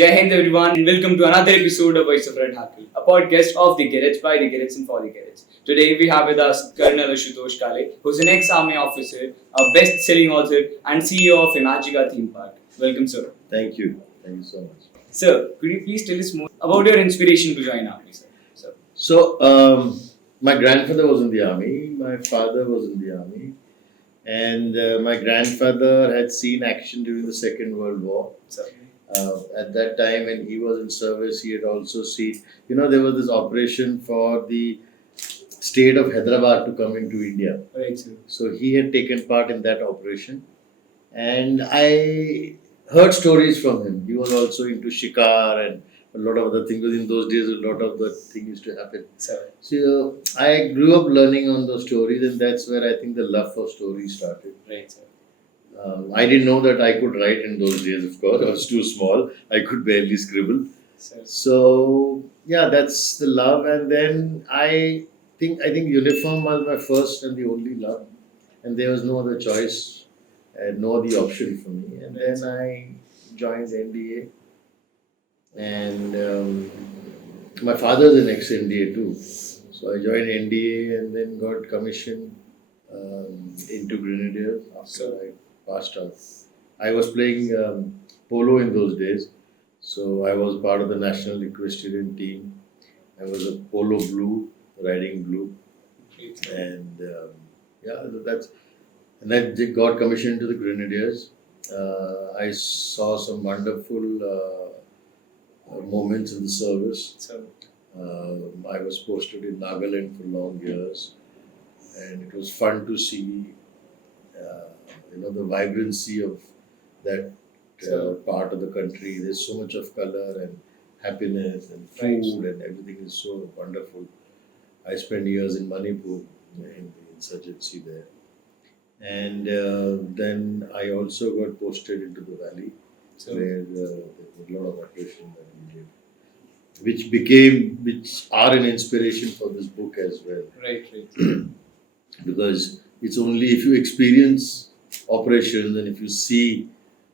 Jai Hind everyone and welcome to another episode of Voice of Red Hackle, a podcast of the Garage by the Garage and for the Garage. Today we have with us Col Ashutosh Kale, who's an ex-army officer, a best-selling author and CEO of Imagic theme park. Welcome, sir. Thank you. Thank you so much. Sir, could you please tell us more about your inspiration to join army, sir? My grandfather was in the army, my father was in the army, and my grandfather had seen action during the Second World War. Sir. At that time, when he was in service, he had also seen, there was this operation for the state of Hyderabad to come into India. Right, sir. So he had taken part in that operation, and I heard stories from him. He was also into shikar and a lot of other things. Because in those days, a lot of the things used to happen. Sir. So I grew up learning on those stories, and that's where I think the love for stories started. Right, sir. I didn't know that I could write in those days, of course. I was too small. I could barely scribble. Sir. So, yeah, that's the love. And then I think uniform was my first and the only love. And there was no other choice and no other option for me. And then I joined NDA. And my father is an ex-NDA too. So I joined NDA and then got commissioned into Grenadiers after I passed out. I was playing polo in those days. So I was part of the national equestrian team. I was a polo blue, riding blue. And then got commissioned to the Grenadiers. I saw some wonderful moments in the service. So, I was posted in Nagaland for long years, and it was fun to see, the vibrancy of that part of the country. There's so much of color and happiness and food, and everything is so wonderful. I spent years in Manipur in the insurgency there, and then I also got posted into the valley. Where there was a lot of operations that we did, which are an inspiration for this book as well. right. Because it's only if you experience operations and if you see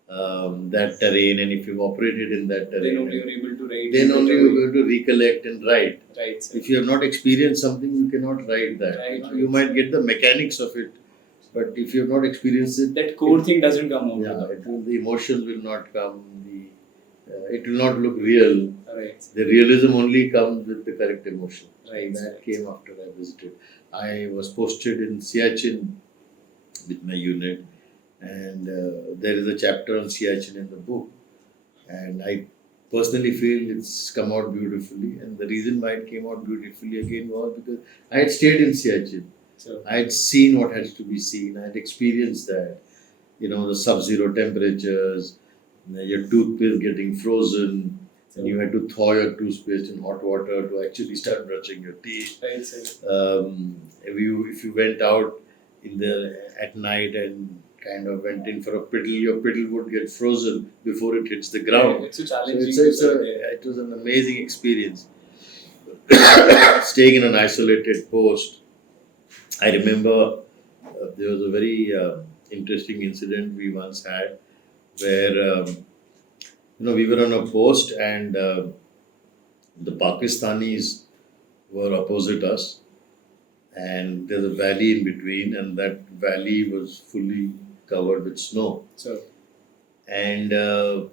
that terrain and if you've operated in that terrain, Then only you're able to write. then only you're able to recollect and write. Right, sir. If you have not experienced something, you cannot write that. Right. You might get the mechanics of it, but if you have not experienced it, That core thing doesn't come out. the emotions will not come. It will not look real. Right. The realism only comes with the correct emotion. Right. That came after I visited. I was posted in Siachen with my unit, and there is a chapter on Siachen in the book. And I personally feel it's come out beautifully. And the reason why it came out beautifully again was because I had stayed in Siachen. So, I had seen what has to be seen. I had experienced that. The sub-zero temperatures, your toothpaste getting frozen, and you had to thaw your toothpaste in hot water to actually start brushing your teeth. right, sir. If you went out at night and kind of went in for a piddle, your piddle would get frozen before it hits the ground. It's a challenging. It was an amazing experience. Staying in an isolated post. I remember there was a very interesting incident we once had where we were on a post and the Pakistanis were opposite us, and there's a valley in between, and that valley was fully covered with snow. So, And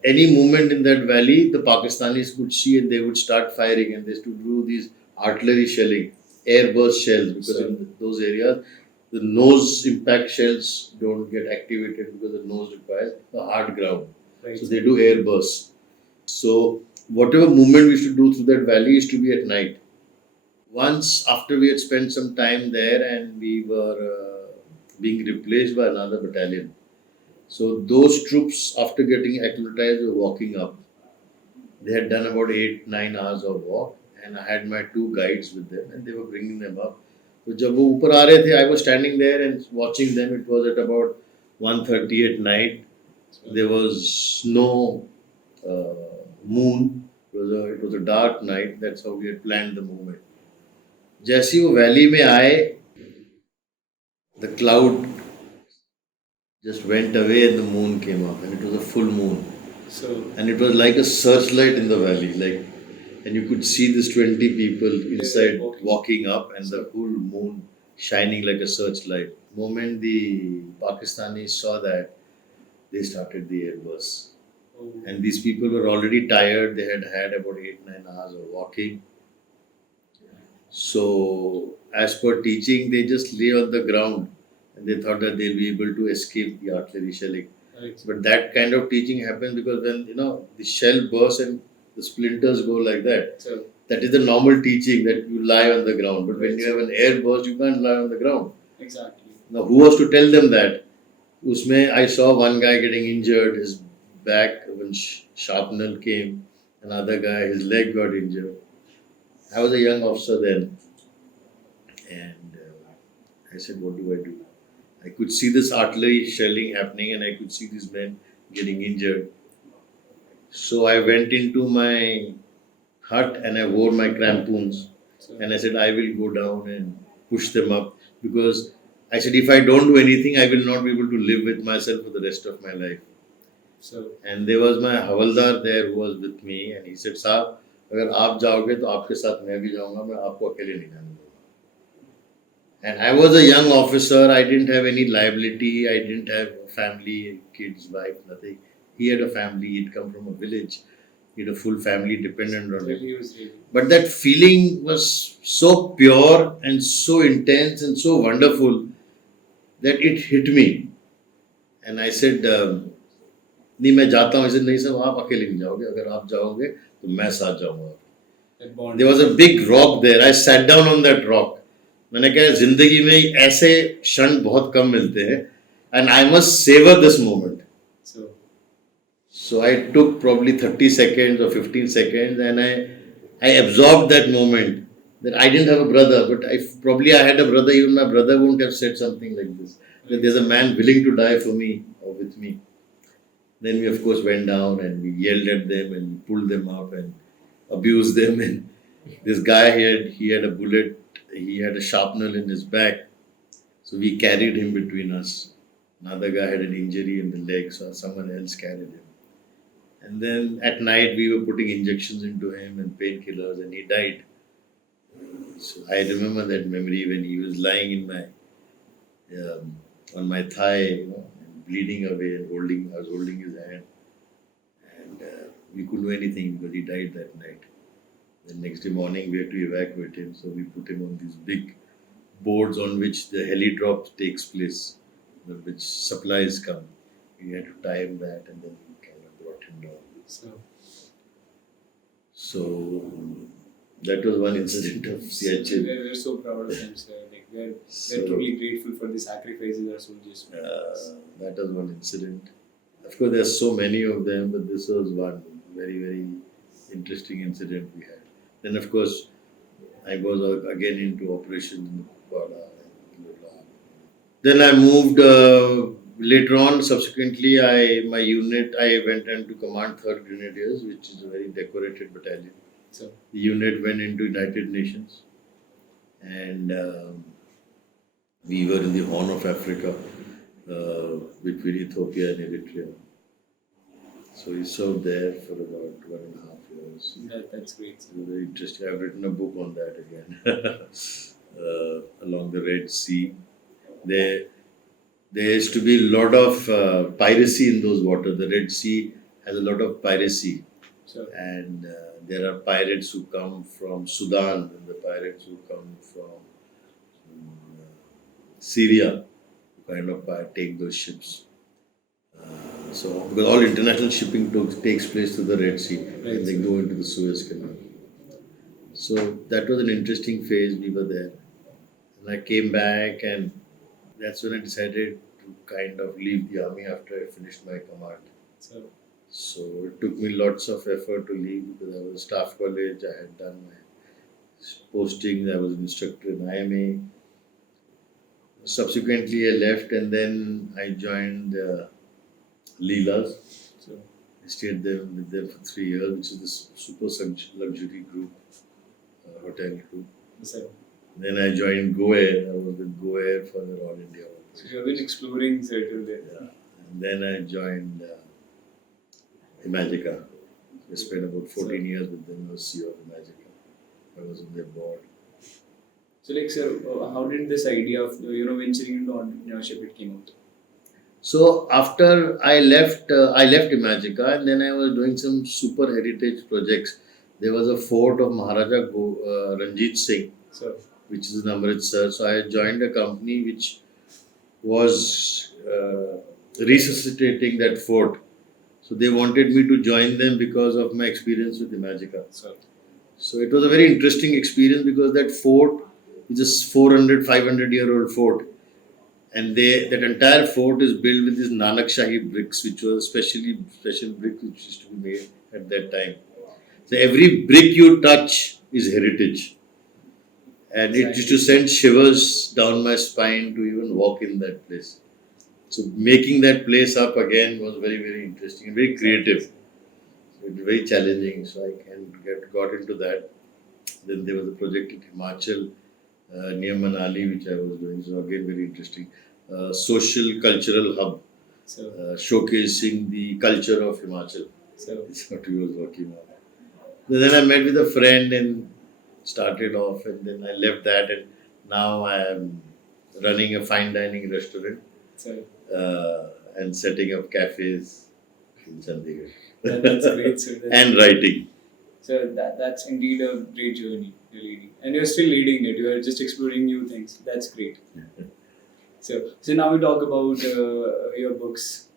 any movement in that valley, the Pakistanis could see and they would start firing, and they used to do these artillery shelling, airburst shells, because in those areas, the nose impact shells don't get activated because the nose requires a hard ground. right. So they do airbursts. So whatever movement we used to do through that valley used to be at night. Once after we had spent some time there and we were being replaced by another battalion. So those troops, after getting acclimatized, were walking up. They had done about 8-9 hours of walk, and I had my 2 guides with them, and they were bringing them up. So जब वो ऊपर आ रहे थे, I was standing there and watching them. It was at about 1:30 at night. There was no moon. It was a dark night. That's how we had planned the movement. जैसे वो valley में आए, the cloud just went away and the moon came up, and it was a full moon. So, and it was like a searchlight in the valley, like, and you could see this 20 people inside walking up, and the whole moon shining like a searchlight. Moment the Pakistanis saw that, they started the airbus. And these people were already tired. They had had about 8-9 hours of walking. So, as per teaching, they just lay on the ground and they thought that they'll be able to escape the artillery shelling. right. But that kind of teaching happens because when the shell bursts and the splinters go like that, So, that is the normal teaching that you lie on the ground. But when you have an air burst, you can't lie on the ground. exactly. Now, who was to tell them that? Usme, I saw one guy getting injured, his back, when shrapnel came, another guy, his leg got injured. I was a young officer then, and I said, what do I do? I could see this artillery shelling happening, and I could see these men getting injured. So I went into my hut and I wore my crampons, So, and I said, I will go down and push them up, because I said, if I don't do anything, I will not be able to live with myself for the rest of my life. so, And there was my Havaldar there who was with me, and he said, साहब अगर आप जाओगे तो आपके साथ मैं भी जाऊंगा, मैं आपको अकेले नहीं जाने दूंगा. And I was a young officer. I didn't have any liability. I didn't have a family, kids, wife, nothing. He had a family. He'd come from a village. He had a full family dependent on him. really was really. But that feeling was so pure and so intense and so wonderful that it hit me. And I said, नहीं मैं जाता हूँ. I said, नहीं साहब आप अकेले नहीं जाओगे. अगर आप जाओगे तो मैं साथ जाऊँगा. That bond. There was a big rock there. I sat down on that rock. मैंने कहा जिंदगी में ऐसे क्षण बहुत कम मिलते हैं, and I must savor this moment. So I took probably 30 seconds or 15 seconds, and I absorbed that moment. That I didn't have a brother, but if probably I had a brother, even my brother wouldn't have said something like this. That there's a man willing to die for me or with me. Then we of course went down and we yelled at them and we pulled them up and abused them. And this guy he had a bullet, he had a shrapnel in his back, so we carried him between us. Another guy had an injury in the leg, so someone else carried him. And then at night we were putting injections into him and painkillers, and he died. So I remember that memory when he was lying in my on my thigh, bleeding away, and I was holding his hand, and we couldn't do anything because he died that night. The next day morning we had to evacuate him, so we put him on these big boards on which the heli drop takes place, which supplies come. We had to tie him that, and then we kind of brought him down. So that was one incident of Siachen. We're so proud of them, sir. Like, we're truly grateful for the sacrifices our soldiers made. That was one incident. Of course, there's so many of them, but this was one very, very interesting incident we had. Then, of course, I was again into operations in Bora. Then I moved later on. Subsequently, my unit, I went into Command 3rd Grenadiers, which is a very decorated battalion. So, the unit went into United Nations, and we were in the Horn of Africa between Ethiopia and Eritrea. So we served there for about 1.5 years. that's great. It was very interesting. I've written a book on that again. Along the Red Sea. There used to be a lot of piracy in those waters. The Red Sea has a lot of piracy. So, And there are pirates who come from Sudan, and the pirates who come from Syria, who kind of take those ships. So, because all international shipping takes place through the Red Sea, and they go into the Suez Canal. So that was an interesting phase. We were there, and I came back, and that's when I decided to kind of leave the army after I finished my command. So it took me lots of effort to leave because I was a staff college. I had done my posting. I was an instructor in IMA. Subsequently, I left, and then I joined Leela's. so, I stayed there with them for 3 years, which is this super luxury group, hotel group. so Then I joined Go Air. I was with Go Air for the All India operation. you have been exploring till there. Yeah. And then I joined Imagica. I spent about 14 years with them as CEO of Imagica. I was on their board. So, like, sir, how did this idea of venturing into entrepreneurship it came out? So after I left Imagica, and then I was doing some super heritage projects. There was a fort of Maharaja Ranjit Singh, So, which is in Amritsar. So I joined a company which was resuscitating that fort. So they wanted me to join them because of my experience with Imagica. So it was a very interesting experience because that fort is a 400, 500-year-old fort. And that entire fort is built with these Nanak Shahi bricks, which was special bricks which used to be made at that time. So every brick you touch is heritage. And it used to send shivers down my spine to even walk in that place. So making that place up again was very, very interesting and very creative. So it was very challenging. So I got into that. Then there was a project in Himachal near Manali which I was doing. So again, very interesting. Social cultural hub, showcasing the culture of Himachal. That's what we was working on. Then I met with a friend and started off, and then I left that, and now I am running a fine dining restaurant and setting up cafes in Chandigarh. That's great, sir. And writing. So that's indeed a great journey you're leading, and you're still leading it. You are just exploring new things. That's great. So now we talk about your books.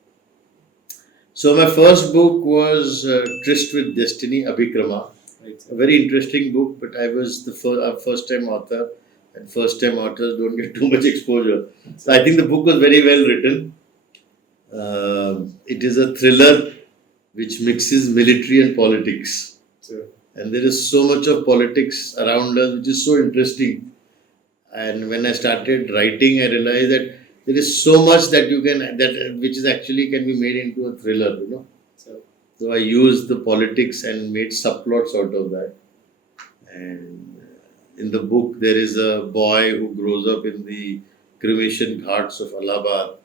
So my first book was Tryst with Destiny, Abhikrama. Right, A very interesting book, but I was the first-time author, and first-time authors don't get too much exposure. So I think the book was very well written. It is a thriller which mixes military and politics. And there is so much of politics around us, which is so interesting. And when I started writing, I realized that there is so much that which is actually can be made into a thriller, So I used the politics and made subplots out of that. And in the book, there is a boy who grows up in the cremation ghats of Allahabad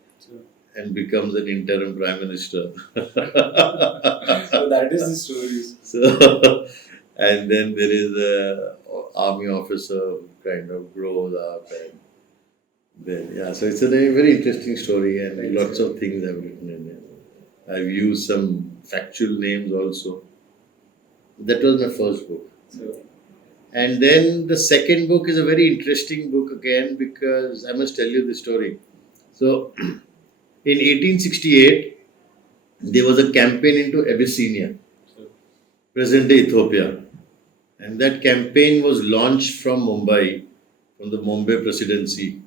and becomes an interim prime minister. So that is the story. So, and then there is a army officer who kind of grows up, and then so it's a very interesting story, and lots of things I've written in it. I've used some factual names also. That was my first book. And then the second book is a very interesting book again, because I must tell you the story. So in 1868, there was a campaign into Abyssinia, present-day Ethiopia. And that campaign was launched from Mumbai, from the Mumbai presidency,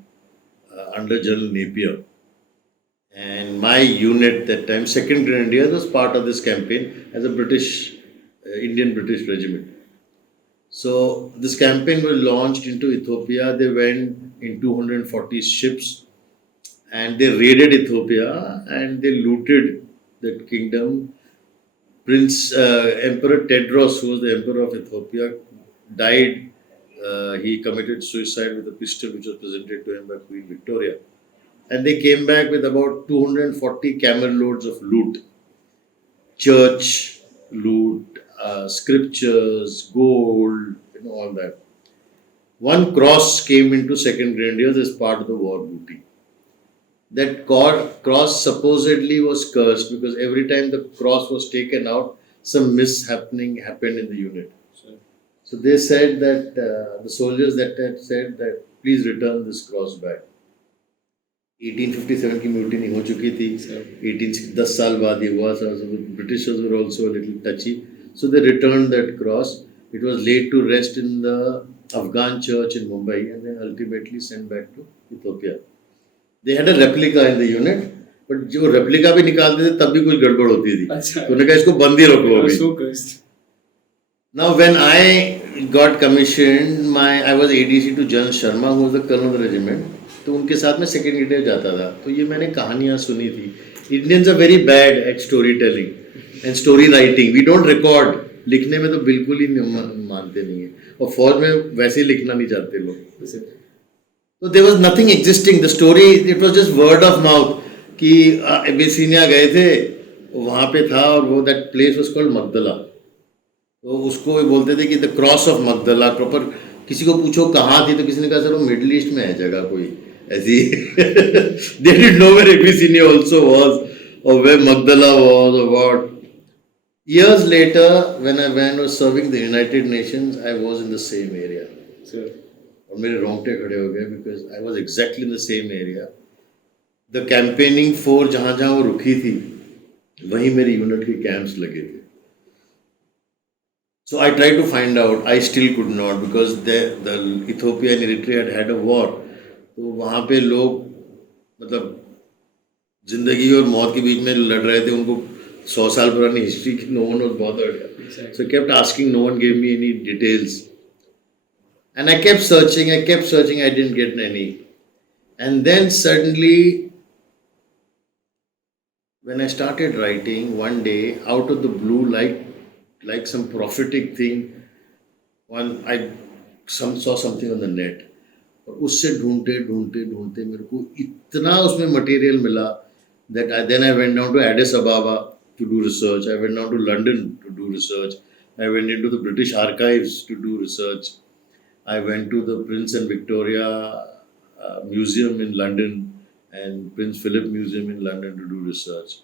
under General Napier. And my unit that time, 2nd Grenadiers, was part of this campaign as a Indian-British regiment. So this campaign was launched into Ethiopia. They went in 240 ships and they raided Ethiopia and they looted that kingdom. Emperor Tedros, who was the emperor of Ethiopia, died. He committed suicide with a pistol which was presented to him by Queen Victoria. And they came back with about 240 camel loads of loot. Church loot, scriptures, gold, all that. One cross came into 2nd Grenadiers as part of the war booty. That cross supposedly was cursed because every time the cross was taken out, some mishappening happened in the unit. So they said that, the soldiers that had said that, please return this cross back. 1857 की mutiny हो चुकी थी. 10 साल बाद ये हुआ. So the Britishers were also a little touchy. So they returned that cross. It was laid to rest in the Afghan church in Mumbai and then ultimately sent back to Ethiopia. They had a replica in the unit, but जो replica भी निकालते थे तब भी कुछ गड़बड़ होती थी. तो उन्होंने कहा इसको बंद ही रखो अभी. Now when I got commissioned, I was ADC to General Sharma, who was the colonel of the regiment. तो उनके साथ में 2nd Grenadier जाता था. तो ये मैंने कहानियाँ सुनी थी. Indians are very bad at storytelling and story writing. We don't record. लिखने में तो बिल्कुल ही मानते नहीं है. और फौज में वैसे ही लिखना नहीं चाहते लोग. So there was nothing existing. The story, it was just word of mouth कि Abyssinia गए थे वहाँ पे था और वो that place was called Magdala. तो उसको भी बोलते थे कि the cross of Magdala. Proper किसी को पूछो कहाँ थी तो किसी ने कहा सर वो मिडिल ईस्ट में है जगह कोई ऐसी. They didn't know where Abyssinia also was or where Magdala was or what. Years later, when I was serving the United Nations, I was in the same area. Sure. और मेरे रोंगटे खड़े हो गए because I was exactly in the same area. The campaigning force जहाँ जहाँ वो रुकी थी वहीं मेरी यूनिट के कैंप्स लगे थे. So I tried to find out. I still could not because the Ethiopia and Eritrea had a war. तो वहाँ पे लोग मतलब जिंदगी और मौत के बीच में लड़ रहे थे. उनको 100 साल पुरानी हिस्ट्री की no one was bothered. So I kept asking, no one gave me any details. And I kept searching, I didn't get any. And then suddenly, when I started writing, one day, out of the blue, like some prophetic thing, I saw something on the net. और उससे ढूंढते ढूंढते ढूंढते मेरे को इतना उसमें material मिला that then I went down to Addis Ababa to do research. I went down to London to do research. I went into the British Archives to do research. I went to the Prince and Victoria Museum in London and Prince Philip Museum in London to do research.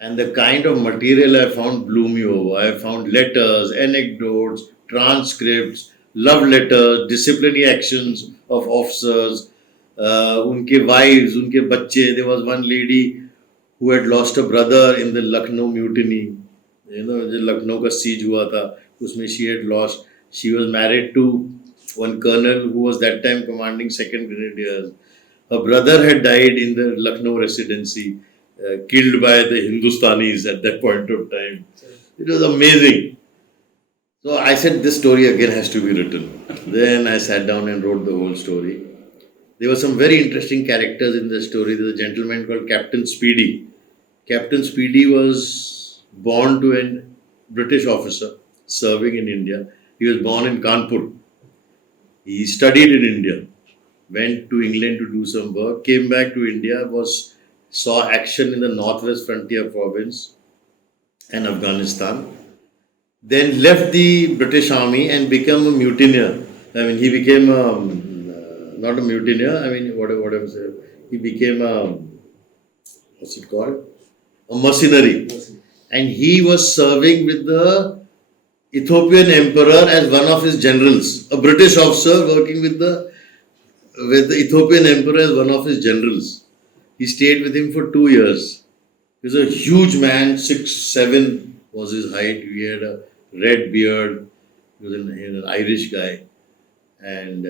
And the kind of material I found blew me over. I found letters, anecdotes, transcripts, love letters, disciplinary actions of officers, unke wives, unke bacche. There was one lady who had lost a brother in the Lucknow mutiny. You know, the Lucknow ka siege hua tha. Usme she had lost. She was married to one colonel who was that time commanding 2nd Grenadiers. Her brother had died in the Lucknow residency, killed by the Hindustanis at that point of time. It was amazing. So I said, this story again has to be written. Then I sat down and wrote the whole story. There were some very interesting characters in the story. There was a gentleman called Captain Speedy. Captain Speedy was born to a British officer serving in India. He was born in Kanpur. He studied in India, went to England to do some work, came back to India, saw action in the Northwest Frontier Province and Afghanistan. Then left the British Army and became a mutineer. I mean, he became not a mutineer. I mean, whatever. He became what's it called? A mercenary. And he was serving with the Ethiopian emperor as one of his generals. A British officer working with the Ethiopian emperor as one of his generals. He stayed with him for 2 years. He was a huge man, 6'7" was his height. He had a red beard. He was an Irish guy. And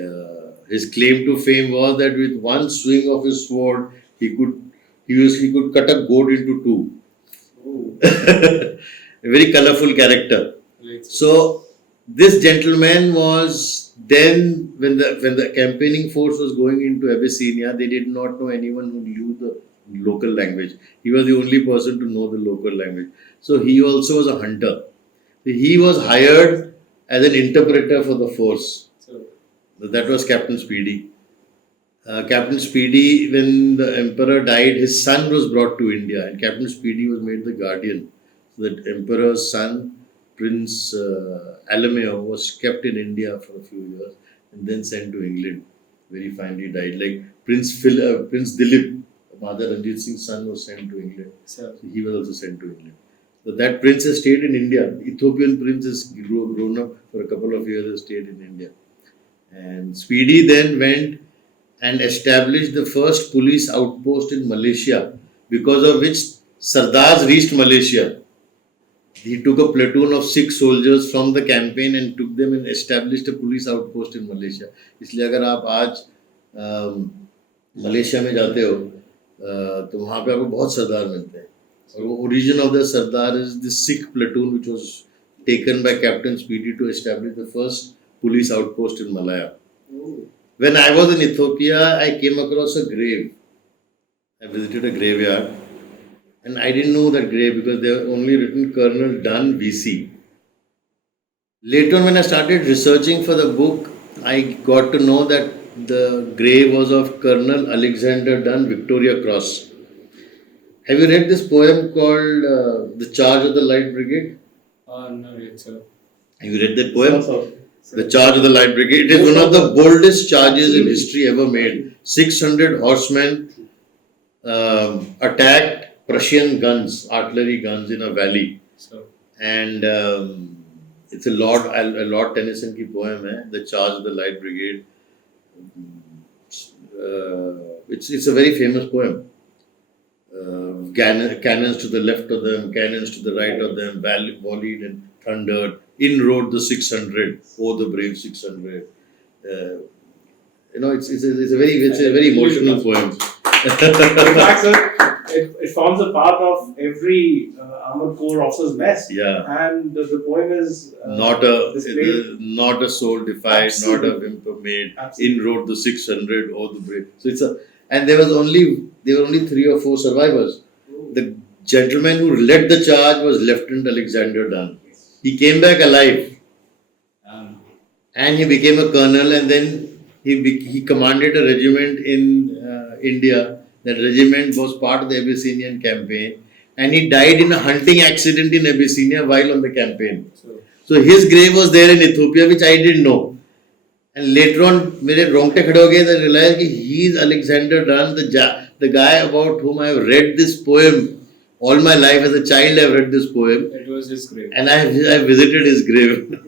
his claim to fame was that with one swing of his sword, he could cut a goat into two. A very colorful character. Right. So this gentleman was then, when the campaigning force was going into Abyssinia, they did not know anyone who knew the local language. He was the only person to know the local language. So he also was a hunter. He was hired as an interpreter for the force. So, That was Captain Speedy. Captain Speedy, when the emperor died, his son was brought to India, and Captain Speedy was made the guardian. So that emperor's son, Prince Alameo, was kept in India for a few years and then sent to England, where he finally died. Like Prince Dilip, Mother Ranjit Singh's son, was sent to England. so, So he was also sent to England. So that prince has stayed in India. The Ethiopian prince has grown up for a couple of years, has stayed in India. And Speedy then went and established the first police outpost in Malaysia, because of which Sardars reached Malaysia. He took a platoon of 6 soldiers from the campaign and took them and established a police outpost in Malaysia. इसलिए अगर आप आज Malaysia में जाते हो तो वहाँ पे आपको बहुत सरदार मिलते हैं. और वो origin of the Sardar is the Sikh platoon which was taken by Captain Speedy to establish the first police outpost in Malaya. When I was in Ethiopia, I came across a grave. I visited a graveyard. And I didn't know that grave because they were only written Colonel Dunn VC. Later on, when I started researching for the book, I got to know that the grave was of Colonel Alexander Dunn Victoria Cross. Have you read this poem called The Charge of the Light Brigade? No, yet, sir. Have you read that poem? So, The Charge of the Light Brigade. It is one of the boldest charges in history ever made. 600 horsemen attacked Prussian guns, artillery guns in a valley. So, And it's a Lord Tennyson ki poem hai, The Charge of the Light Brigade. It's a very famous poem. Cannons to the left of them, cannons to the right of them, volleyed and thundered. In rode the 600, oh the brave 600. It's a very emotional poem. in fact, sir, it forms a part of every armored corps officer's mess. Yeah. And the poem is Not a soul defied, Absolutely. not a whimper made. Absolutely. In rode the 600, oh the brave. So there were only 3 or 4 survivors. The gentleman who led the charge was Lieutenant Alexander Dunn. He came back alive and he became a colonel, and then he commanded a regiment in India. That regiment was part of the Abyssinian campaign, and he died in a hunting accident in Abyssinia while on the campaign. So his grave was there in Ethiopia, which I didn't know. And later on, मेरे रोंगटे खड़े हो गए, I realized that he is Alexander Dunn, the guy about whom I have read this poem. All my life as a child, I have read this poem. it was his grave. And I visited his grave.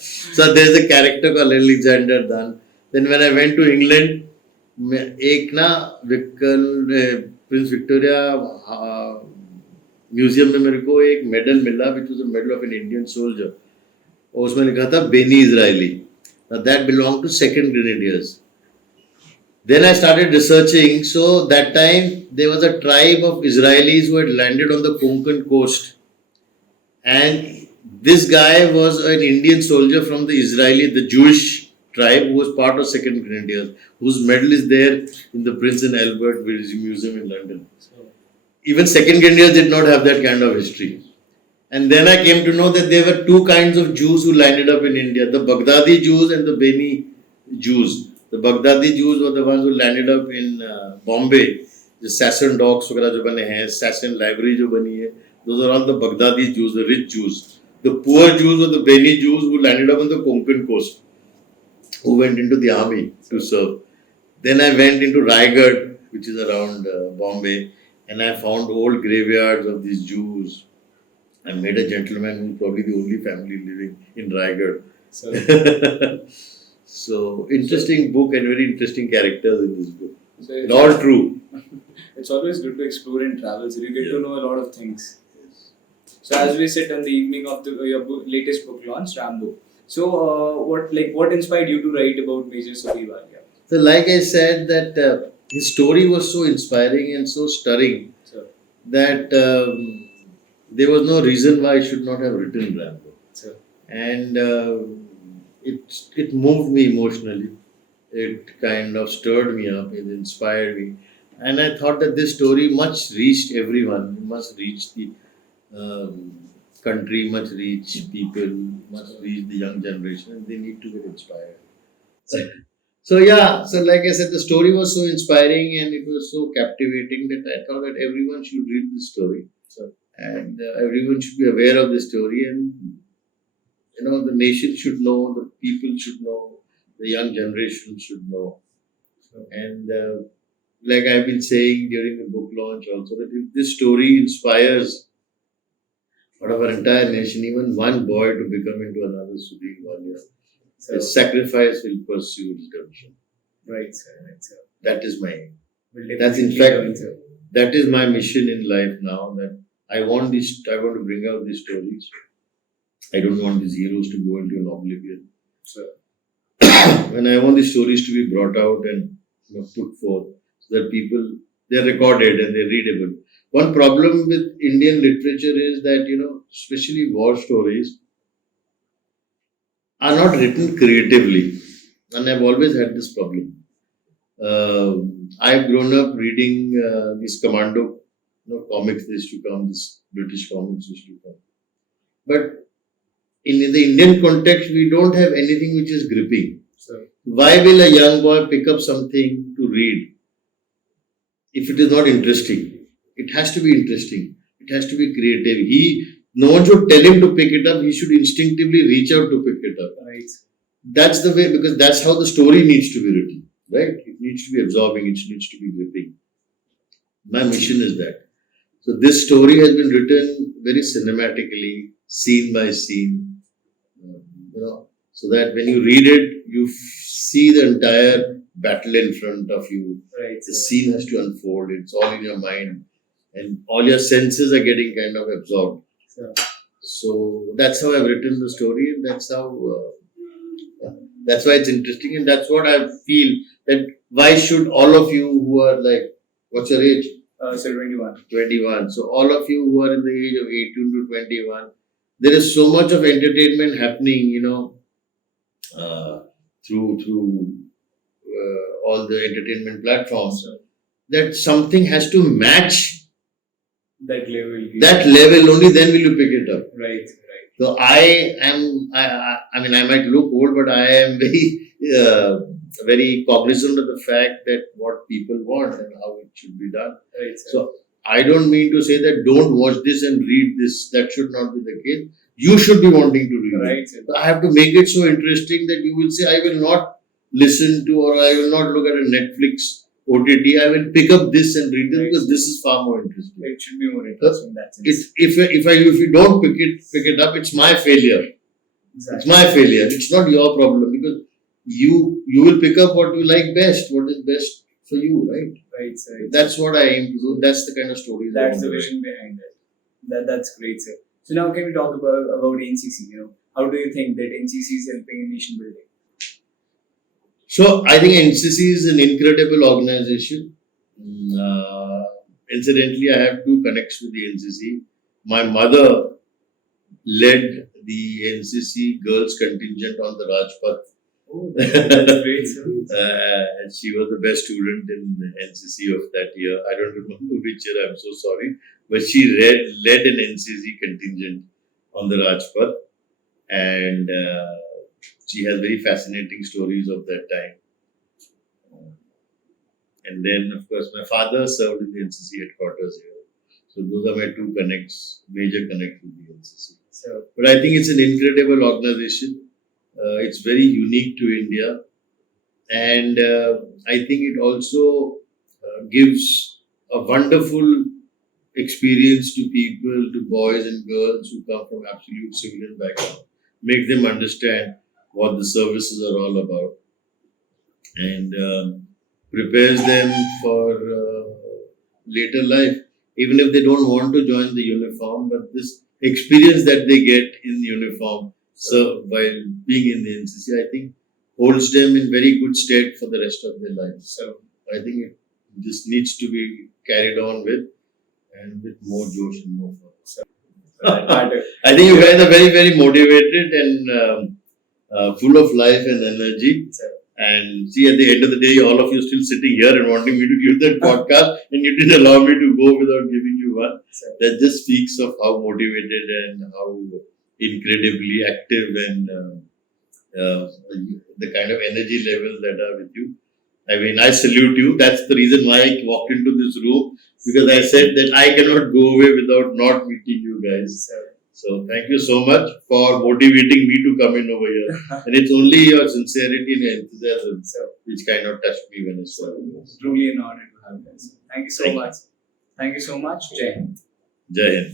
So there's a character called Alexander Dunn. Then when I went to England, एक ना Prince Victoria museum में मेरे को एक medal मिला, which was a medal of an Indian soldier. और उसमें लिखा था Bene Israeli. Now that belonged to 2nd Grenadiers. Then I started researching. So that time there was a tribe of Israelis who had landed on the Konkan coast, and this guy was an Indian soldier from the Jewish tribe who was part of 2nd Grenadiers, whose medal is there in the Prince and Albert Museum in London. Even 2nd Grenadiers did not have that kind of history. And then I came to know that there were 2 kinds of Jews who landed up in India: the Baghdadi Jews and the Beni Jews. The Baghdadi Jews were the ones who landed up in Bombay. The Siachen docks वगैरह जो बने हैं, Siachen library जो बनी है, those are all the Baghdadi Jews, the rich Jews. The poor Jews were the Beni Jews who landed up on the Konkan coast, who went into the army to serve. Then I went into Raigad, which is around Bombay, and I found old graveyards of these Jews. I met a gentleman who was probably the only family living in Raigad. So, So interesting book and very interesting characters in this book. so And all true. it's always good to explore in travel, so you get to know a lot of things. So as we sit on the evening of your latest book launch, Rambo. So what inspired you to write about Major Sudhir Wala? So like I said, that his story was so inspiring and so stirring So, that there was no reason why I should not have written Rambo. so And it moved me emotionally. It kind of stirred me up. It inspired me, and I thought that this story must reach everyone. It must reach the country, must reach people, must reach the young generation, and they need to get inspired. So yeah, so like I said, the story was so inspiring and it was so captivating that I thought that everyone should read this story. So, And everyone should be aware of this story, and the nation should know, the people should know, the young generation should know. And like I've been saying during the book launch also, that if this story inspires out of our entire nation, even one boy to become into another Sudhir Wala, so his sacrifice will pursue redemption. right, sir, right, sir. That is my aim. We'll That's in definitely fact- learn, sir. That is my mission in life now, that I want to bring out these stories. I don't want these heroes to go into an oblivion. So, And I want these stories to be brought out and put forth so that people, they're recorded and they're readable. One problem with Indian literature is that, especially war stories are not written creatively. And I've always had this problem. I've grown up reading these commando comics. They used to come, this British comics used to come. But in the Indian context, we don't have anything which is gripping. so Why will a young boy pick up something to read if it is not interesting? it has to be interesting. It has to be creative. No one should tell him to pick it up. He should instinctively reach out to pick it up. Right. That's the way, because that's how the story needs to be written, right? It needs to be absorbing. It needs to be gripping. My mission is that. So this story has been written very cinematically, scene by scene, so that when you read it, you see the entire battle in front of you. Right. The scene has to unfold. It's all in your mind, and all your senses are getting kind of absorbed. Sure. So that's how I've written the story, and that's why it's interesting, and that's what I feel, that why should all of you who are like, what's your age? So 21. 21. So all of you who are in the age of 18 to 21, there is so much of entertainment happening, through all the entertainment platforms, that something has to match That level. that level. Only then will you pick it up. Right. So I might look old, but I am very cognizant of the fact that what people want and how it should be done. Right. So I don't mean to say that don't watch this and read this. That should not be the case. You should be wanting to read Right. it. So I have to make it so interesting that you will say, I will not listen to, or I will not look at a Netflix OTT. I will pick up this and read this, Right. because this is far more interesting. It should be more interesting in that sense. If you don't pick it up, it's my failure. It's Exactly. my failure. It's not your problem, because you will pick up what you like best, what is best for you, right? Right, sir. That's what I aim to do. That's the kind of story. That's the vision behind it. That's great, sir. So now can we talk about NCC? How do you think that NCC is helping in nation building? So I think NCC is an incredible organization. Incidentally, I have two connects with the NCC. My mother led the NCC girls contingent on the Rajpath. Oh, that's great, sir. And she was the best student in the NCC of that year. I don't remember which year, I'm so sorry. But she led an NCC contingent on the Rajpath. And she has very fascinating stories of that time. And then, of course, my father served in the NCC headquarters here. So those are my two major connects with the NCC. So, But I think it's an incredible organization. It's very unique to India. And I think it also gives a wonderful experience to people, to boys and girls who come from absolute civilian background. Make them understand what the services are all about. And prepares them for later life, even if they don't want to join the uniform, but this experience that they get in uniform, so while being in the NCC, I think holds them in very good state for the rest of their lives. So I think it just needs to be carried on with, and with more josh and more fun. So, I think you guys are very, very motivated and full of life and energy. And see, at the end of the day, all of you still sitting here and wanting me to give that podcast, and you didn't allow me to go without giving you one. That just speaks of how motivated and how incredibly active and the kind of energy levels that are with you. I mean, I salute you. That's the reason why I walked into this room, because I said that I cannot go away without not meeting you guys. So thank you so much for motivating me to come in over here. And it's only your sincerity and enthusiasm which kind of touched me when I saw you. Truly an honor to have you. Thank you so much. Thank you so much. Jai Hind. Jai Hind.